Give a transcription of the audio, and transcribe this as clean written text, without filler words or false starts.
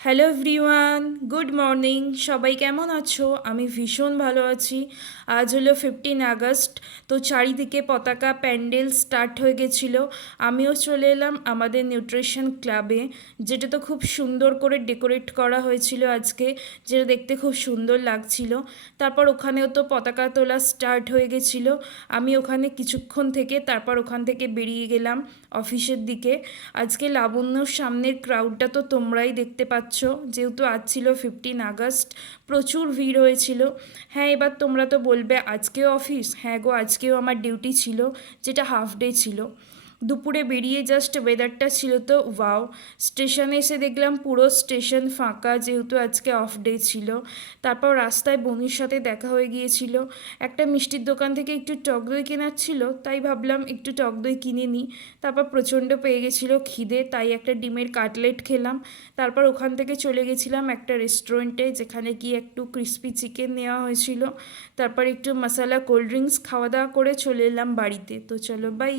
Hello everyone, good morning. সবাই কেমন আছো? আমি ভীষণ ভালো আছি। আজ হলো 15 আগস্ট। তো চারিদিকে পতাকা প্যান্ডেল স্টার্ট হয়ে গেছিলো। আমিও চলে এলাম আমাদের নিউট্রিশন ক্লাবে, যেটা তো খুব সুন্দর করে ডেকোরেট করা হয়েছিল আজকে, যেটা দেখতে খুব সুন্দর লাগছিল। তারপর ওখানেও তো পতাকা তোলা স্টার্ট হয়ে গেছিলো। আমি ওখানে কিছুক্ষণ থেকে তারপর ওখান থেকে বেরিয়ে গেলাম অফিসের দিকে। আজকে লাবণ্যর সামনের ক্রাউডটা তো তোমরাই দেখতে পাচ্ছ, যেহেতু আজ ছিল 15 আগস্ট, প্রচুর ভিড় হয়েছিল। হ্যাঁ, এবার তোমরা তো বলবে আজকেও অফিস? হ্যাঁ গো, আজকেও আমার ডিউটি ছিল, যেটা হাফ ডে ছিল। দুপুরে বেরিয়ে জাস্ট ওয়েদারটা ছিল তো ওয়াও। স্টেশনে এসে দেখলাম পুরো স্টেশন ফাঁকা, যেহেতু আজকে অফ ডে ছিল। তারপর রাস্তায় বনির সাথে দেখা হয়ে গিয়েছিল। একটা মিষ্টির দোকান থেকে একটু টক দই কেনার ছিল, তাই ভাবলাম একটু টক দই কিনে নিই। তারপর প্রচণ্ড পেয়ে গেছিলো খিদে, তাই একটা ডিমের কাটলেট খেলাম। তারপর ওখান থেকে চলে গেছিলাম একটা রেস্টুরেন্টে, যেখানে কি একটু ক্রিস্পি চিকেন নেওয়া হয়েছিল। তারপর একটু মশালা কোল্ড ড্রিঙ্কস খাওয়া দাওয়া করে চলে এলাম বাড়িতে। তো চলো বাই।